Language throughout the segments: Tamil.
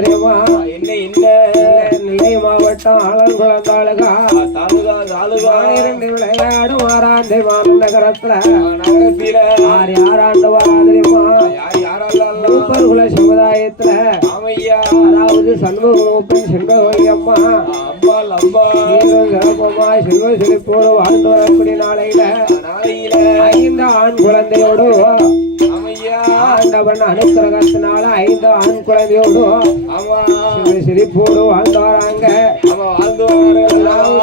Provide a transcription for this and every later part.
தெரியுமா என்ன என்ன நிலை மாவட்டம் ஆலங்குளம் தாலுகா தாலுகா பன்னிரண்டு விளையாடும் ஆறாண்டு மாநகரத்துல நகரத்தில யார் யாராண்டு வரா தெரியுமா யார் யாரெல்லாம் மூப்பர்குல சமுதாயத்துல ஆமையா. அதாவது சண்முகமூப்பன் செண்பகவல்லி அம்மா அம்மா அம்மா சீரும் சிறப்புமா செல்வ செழிப்போடு வாழ்ந்து வரக்கூடிய நாளையில நாளையில. ஐந்து ஆண் குழந்தையோடு ஆண்டவன் அனுக்கிரகத்தினால ஐந்து ஆண் குழந்தையோடு ஆமா செல்வ செழிப்போடு வாழ்ந்து வராங்க ஆமா வாழ்ந்து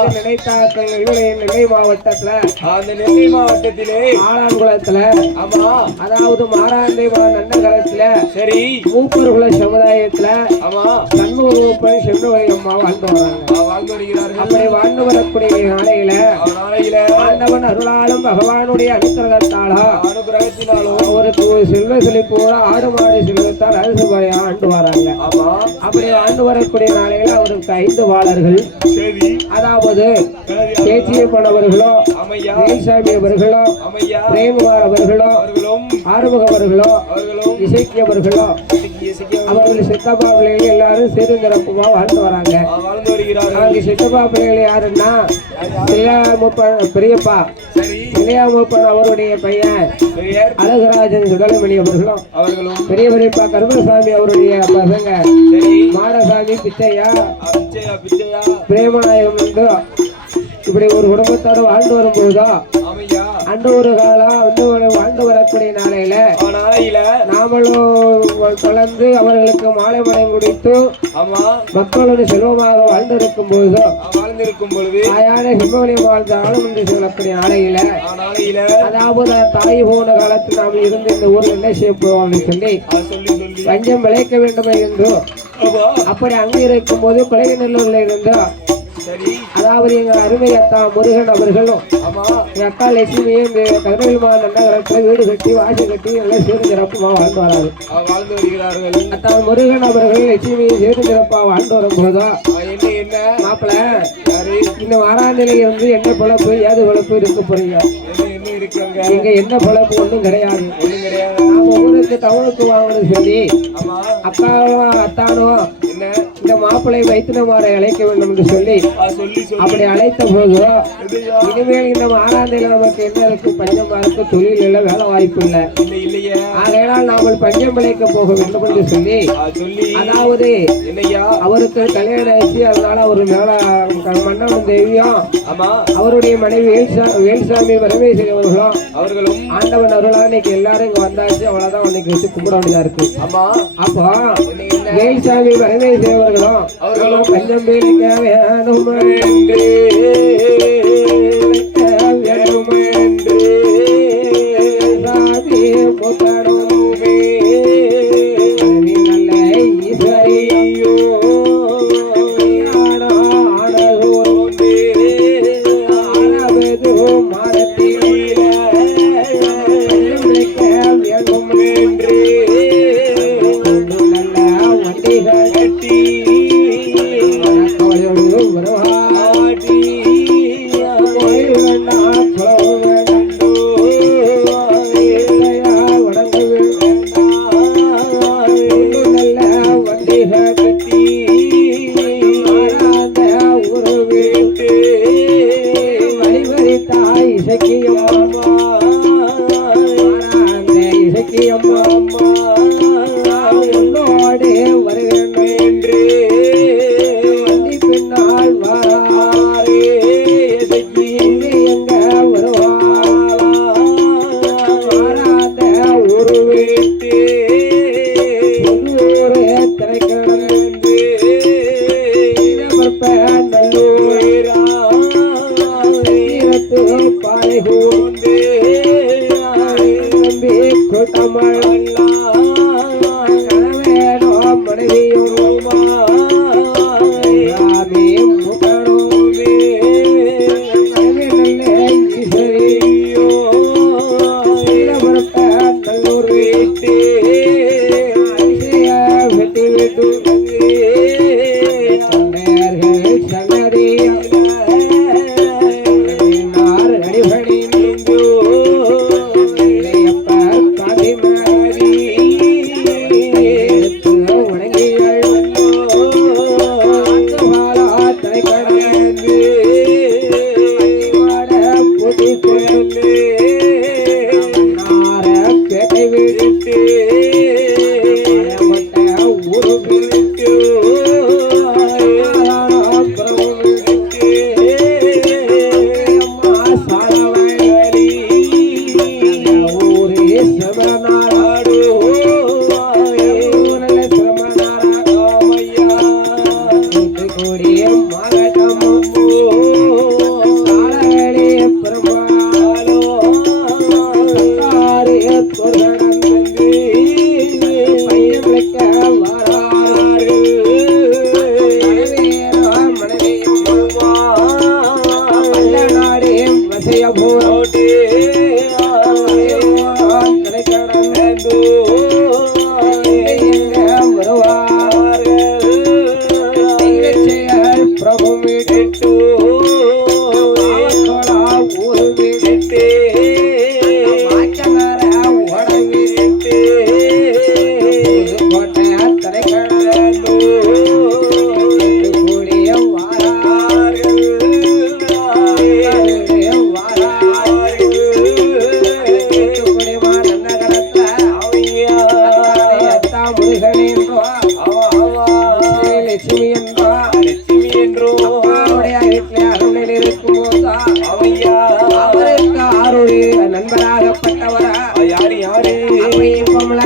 அதாவது நினைத்தாக்கள் நெல்லை மாவட்டத்துல. அந்த நெல்லை மாவட்டத்திலே ஆலாங்குளத்துல ஆமா. அதாவது மாராந்தை நன்னகரத்துல. சரி. மூப்பர்குல சமுதாயத்துல. ஆமா. சண்முகமூப்பன் செண்பகவல்லி அம்மா வாழ்ந்து வராங்க. வாழ்ந்து வருகிறார்கள். அப்படி வாழ்ந்து வரக்கூடிய நாளையில நாளையில ஆண்டவன் அருளாலும் பகவானுடைய அனுக்கிரகத்தாலா அனுகிரகத்தினாலும் அவருக்கு ஒரு செல்வ செழிப்போட ஆடு மாடு செல்வத்தால் அரசு ஆண்டு வராங்க. ஆமா. அப்படி ஆண்டு வரக்கூடிய நாளையில அவருக்கு ஐந்து வாளர்கள் சரி. அதாவது சரி, கேச்சியப்பன் அவர்களோ வேல்சாமி அவர்களோ பிரேம்குமார் அவர்களோ ஆறுமுகம் அவர்களோ இசைக்கி அவர்களோ அவர்கள் சித்தப்பா பிள்ளைகள் எல்லாரும் சிறுந்திரப்புமா வாழ்ந்து வராங்க. அவங்க சித்தப்பா பிள்ளைகள் யாருன்னா சிலையாமுப்பன் பெரியப்பா. சரி. சிலையாமுப்பன் அவருடைய பையன் அழகராஜன் சுடலமணி அவர்களும். அவர்களும். பெரிய பெரியப்பா கருமசாமி அவருடைய பசங்க. சரி. மாடசாமி பிச்சையா? பிரேமநாயகம் வந்து இப்படி ஒரு குடும்பத்தோட வாழ்ந்து வரும்போதுதான் ஆமையா? அன்று ஒரு காலம் வந்து வாழ்ந்து வரக்கூடிய நாளையில நாளையில நாமளும் கலந்து அவர்களுக்கு மாலை மடம் குடித்து ஆமா. மக்களோடு செல்வமாக வாழ்ந்திருக்கும் ஆ, வாழ்ந்திருக்கும் பொழுது. தாயான செம்மொழி வாழ்ந்தாலும் என்று சொல்லக்கூடிய நாளையில நாளையில அதாவது தாய் போன காலத்தில் நாம் இருந்து இந்த ஊரில் என்ன செய்ய போவோம் அப்படின்னு சொல்லி பஞ்சம் விளைக்க வேண்டும் என்று. அப்படி அங்கே இருக்கும் போது கொலைநல்லூர்ல இருந்து சரி அதாவது எங்க அருமை அத்தா முருகன் அவர்களும் ஆமா. எங்க அக்கா லட்சுமியும் இந்த கதிரவில் நகரத்தில் வீடு கட்டி வாசி கட்டி எல்லாம் சேர்ந்து சிறப்புமா வாழ்ந்து வராது ஆ, வாழ்ந்து வருகிறார்கள். அத்தா முருகன் அவர்கள் லட்சுமியும் சேர்ந்து சிறப்பா வாழ்ந்து வரும்போதுதான் ஆ, என்ன என்ன? மாப்பிள்ள இந்த வாராநிலை வந்து என்ன பொழப்பு ஏது பொழப்பு இருக்க போறீங்க? இங்க என்ன பொழப்பு ஒன்றும் கிடையாது. ஒண்ணும் கிடையாது. நாம ஊருக்கு டவுனுக்கு வாங்கணும்னு சொல்லி ஆமா. அக்காவும் அத்தானும் என்ன? இந்த மாப்பிள்ளை வைத்தினமாரை அழைக்க வேண்டும் என்று சொல்லி அப்படி அழைத்த போது? இனிமேல் இந்த ஆறாந்தையில நமக்கு என்ன இருக்கு பஞ்சம் இருக்கு தொழில் இல்லை வேலை வாய்ப்பு இல்லை. ஆகையால் நாமல் பஞ்சம் பிழைக்க போக வேண்டும் என்று சொல்லி அதாவது அவருக்கு கல்யாணம் ஆச்சு அதனால அவர் மேல மன்னவன் தேவியும் அவருடைய மனைவி வேல்சா வேல்சாமி பரமேஸ்வரி அவர்களும் அவர்களும். ஆண்டவன் அருளா இன்னைக்கு எல்லாரும் இங்க வந்தாச்சு அவ்வளவுதான் இன்னைக்கு வச்சு கும்பிட வேண்டியதா இருக்கு. அப்போ வேல்சாமி பரமேஸ்வரி அவர்களும் அவர்களும் வேணும் வேணும்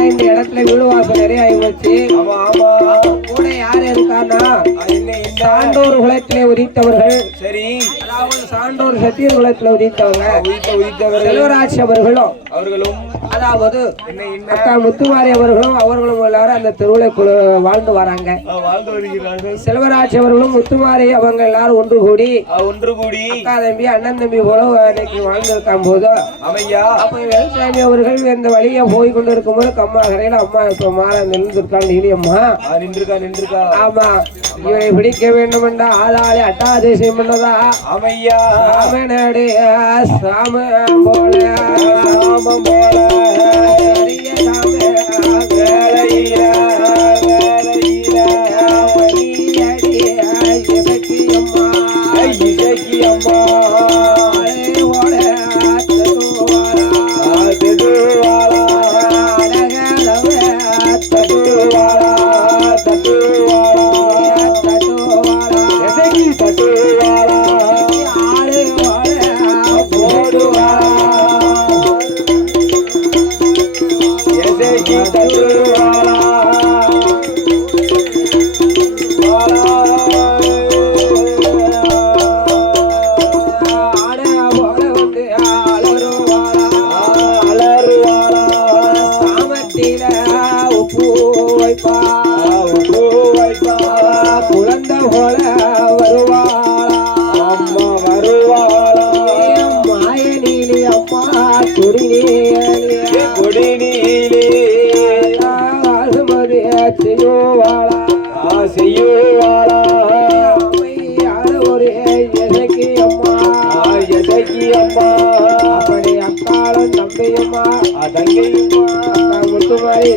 இந்த இடத்துல வீடு வாசல் நிறைய ஆமா ஆமா யார் சான்றோர் குலத்திலே உதித்தவர்கள். சரி. அதாவது சான்றோர் சத்தியர் குலத்திலே உதித்தவங்க. செல்வராஜ் அவர்களும் அவர்களும். அதாவது அக்கா முத்துமாரி அவர்களும் அவர்களும் எல்லாரும் அந்த தெருவுல குழு வாழ்ந்து வராங்க. செல்வராஜ் அவர்களும் முத்துமாரி அவங்க எல்லாரும் ஒன்று கூடி ஒன்று கூடி. அக்கா தம்பி அண்ணன் தம்பி போல இன்னைக்கு வாழ்ந்திருக்கும் போது. அமையா? அப்ப வேலுசாமி அவர்கள் இந்த வழியா போய் கொண்டு இருக்கும்போது கம்மா கரையில அம்மா இப்ப மாற இடியம்மா ஆ, நின்றுக்கா நின்றுக்கா ஆமா. இவனை பிடிக்க வேண்டும் என்ற ஆதாளி அட்டாதேசம் பண்ணதா? அமையா. சாமனடி சாம போல. சாமம் போல.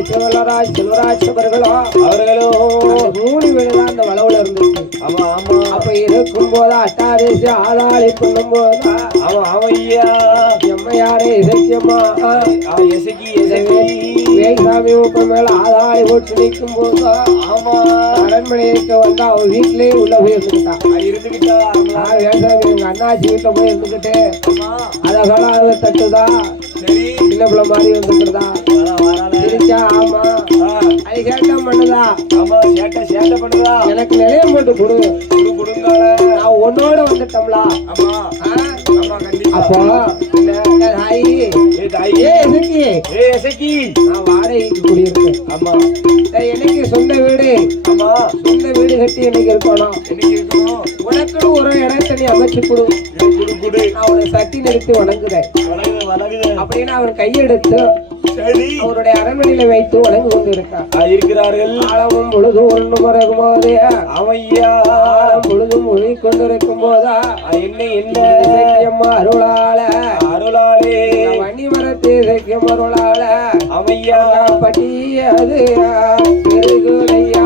செல்வராஜ் செல்வராஜ் அவர்களும் அந்த மூணு வீடு தான் அந்த வளவுல இருந்துச்சு. ஆமா ஆமா. அப்ப இருக்கும் போது அட்டாதேசி ஆதாளி பண்ணும் போது ஆமா ஆமையா எம்மையாரே இசைக்கம்மா ஆ எசக்கி எசக்கி வேல்சாமி ஊக்கம் மேல ஆதாளி போட்டு நிற்கும் போது ஆமா அரண்மனைக்கு வந்து அவ வீட்லயே உள்ள போய் இருந்துக்கிட்டான் நான் வேல்சாமி எங்க அண்ணாச்சி வீட்டுல போய் இருந்துக்கிட்டு ஆமா. அதெல்லாம் தட்டுதா சரி சின்ன பிள்ளை மாதிரி வந்துக்கிறதா வரா வரால சிரிச்சா ஆமா ஆ, அது கேட்க பண்ணுதா ஆமா சேட்டை சேட்டை பண்ணுதா எனக்கு நிலையம் போட்டு கொடு குடு குடுங்கால நான் உன்னோட வந்துட்டோம்ல ஆமா ஆமா கண்டிப்பா அப்போ இந்த தாயி ஏ தாயி ஏ இசக்கி ஏ எசக்கி நான் வாடகைக்கு குடியிருக்கேன் ஆமா டேய், எனக்கு சொந்த வீடு ஆமா சொந்த வீடு கட்டி எனக்கு இருக்கணும். என்னைக்கு இருக்கணும் உனக்கு ஒரு இடத்தை நீ அமைச்சு கொடு. குடு நான் உன்னை சட்டி நிறுத்தி வணங்குறேன் அப்படின்னு அவன் கையெடுத்து அவருடைய அரண்மனையில வைத்து வணங்கி கொண்டு இருக்கான் ஆ, இருக்கிறார்கள் காலமும் பொழுதும் ஒன்று பிறகும் போதே அவையா பொழுதும் ஒழி கொண்டிருக்கும் போதா என்ன என்ன? அருளால. மரத்து இசக்கியம் அருளால. அவையா? பட்டி அது பெருகுலையா?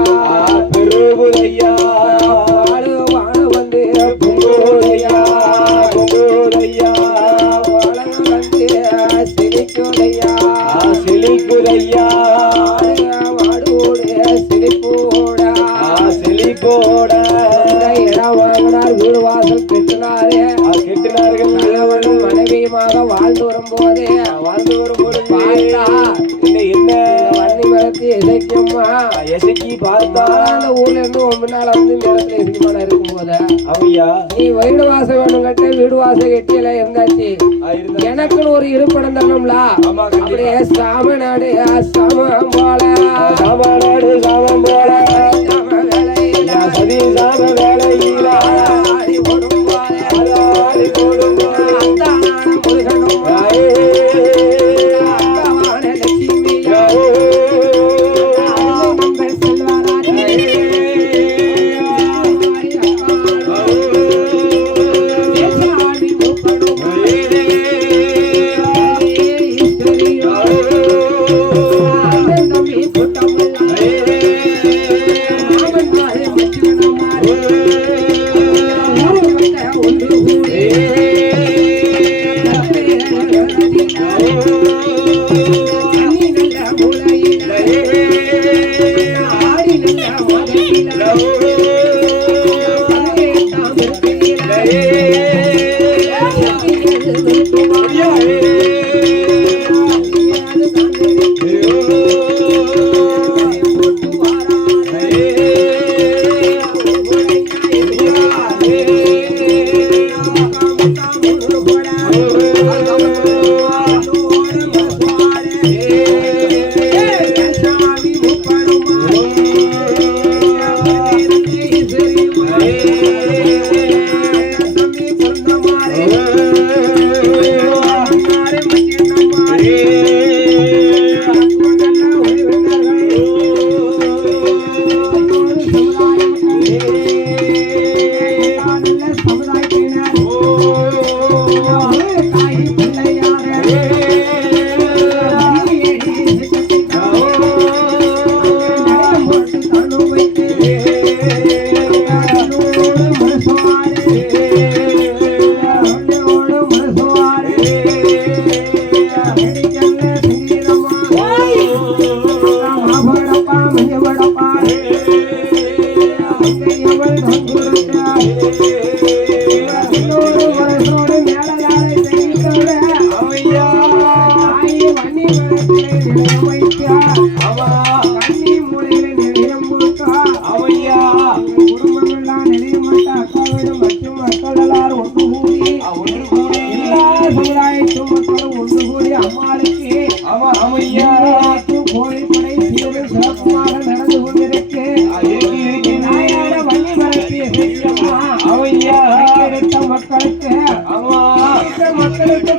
அவையா நீ வீடு வாசம் வேணும் கட்ட வீடு வாசம் கட்டியில இருந்தாச்சு ஆ, இருந்தா. எனக்குன்னு ஒரு இருப்பிடம் தரணும்ல. அப்படியே சாம நாடு சாமம் போல.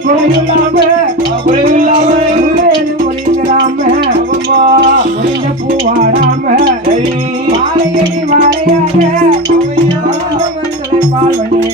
குறைவில்லாம குறைவில்லாம முடிக்கிறாம முடிந்த பூவாடாம வாழையடி வாழையாக பால் பண்ணி